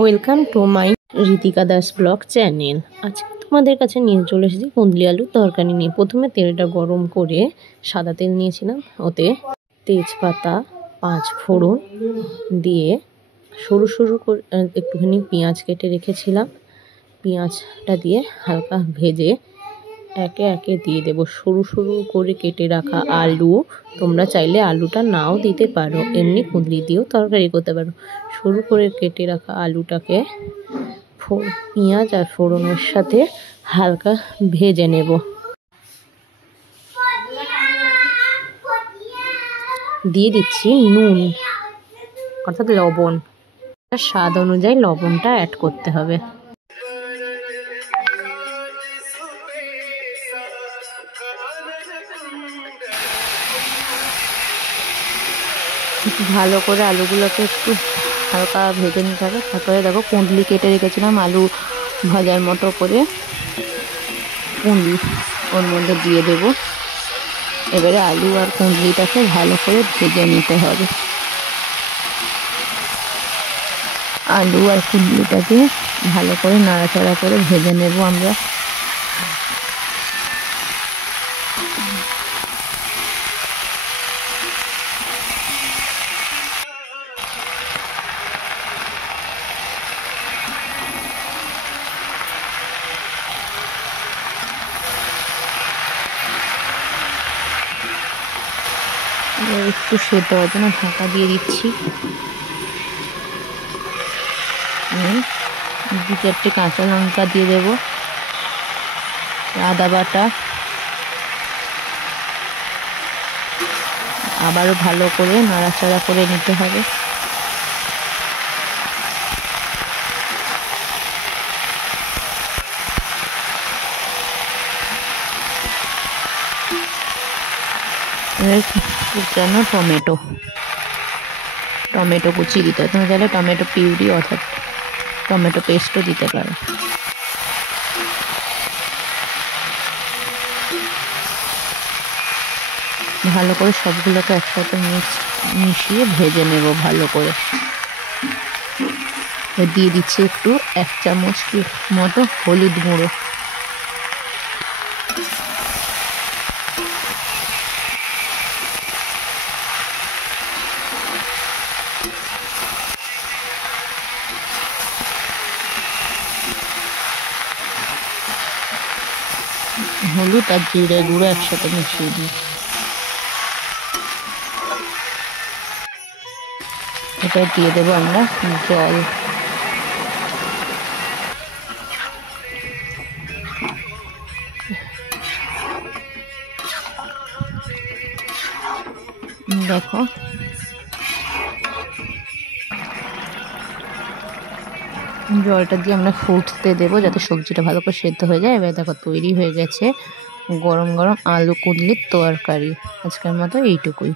Welcome to my Ritika Das blog channel. আজকে তোমাদের কাছে নিয়ে চলে এসেছি কুঁদলি আলুর তরকারি নিয়ে। প্রথমে তেলটা গরম করে সাদা তেল নিয়েছিলাম, ওতে তেজপাতা 5 ফোড়ন দিয়ে সরু সরু করে একটুখানি পেঁয়াজ কেটে রেখেছিলাম। পেঁয়াজটা দিয়ে হালকা ভেজে একে একে দিয়ে দেবো সরু সরু করে কেটে রাখা আলু। তোমরা চাইলে আলুটা নাও দিতে পারো, এমনি কুঁদলি দিয়েও তরকারি করতে পারো। সরু করে কেটে রাখা আলুটাকে পেঁয়াজ আর ফোড়নের সাথে হালকা ভেজে নেব। দিয়ে দিচ্ছি নুন অর্থাৎ লবণ, স্বাদ অনুযায়ী লবণটা অ্যাড করতে হবে। ভালো করে আলুগুলোকে একটু হালকা ভেজে নিতে হবে। তারপরে দেখো কুঁদলি কেটে রেখেছিলাম আলু ভাজার মতো করে, কুঁদলি ওর মধ্যে দিয়ে দেব। এবারে আলু আর কুঁদলিটাকে ভালো করে ভেজে নিতে হবে। আলু আর কুঁদলিটাকে ভালো করে নাড়াচাড়া করে ভেজে নেব আমরা। একটু সেদ্ধ হওয়ার জন্য ঢাকা দিয়ে দিচ্ছি। 2-4টে কাঁচা লঙ্কা দিয়ে দেব, আদা বাটা, আবারও ভালো করে নাড়াচাড়া করে নিতে হবে। যেন টমেটো কুচি দিতে হবে। তুমি চাইলে টমেটো পিউরি অর্থাৎ টমেটো পেস্টও দিতে পারো। ভালো করে সবগুলোকে একসাথে মিশিয়ে ভেজে নেব ভালো করে। দিয়ে দিচ্ছি একটু 1 চামচ মতো হলুদ গুঁড়ো। হলুদ আর জিরে গুঁড়ো একসাথে মিশিয়ে দিই। এটা দিয়ে দেবো আমরা জল। দেখো জলটা দিয়ে আমরা ফুটতে দেবো যাতে সবজিটা ভালো করে সেদ্ধ হয়ে যায়। এবার দেখো তৈরি হয়ে গেছে গরম গরম আলু কুঁদলির তরকারি। আজকের মতো এইটুকুই।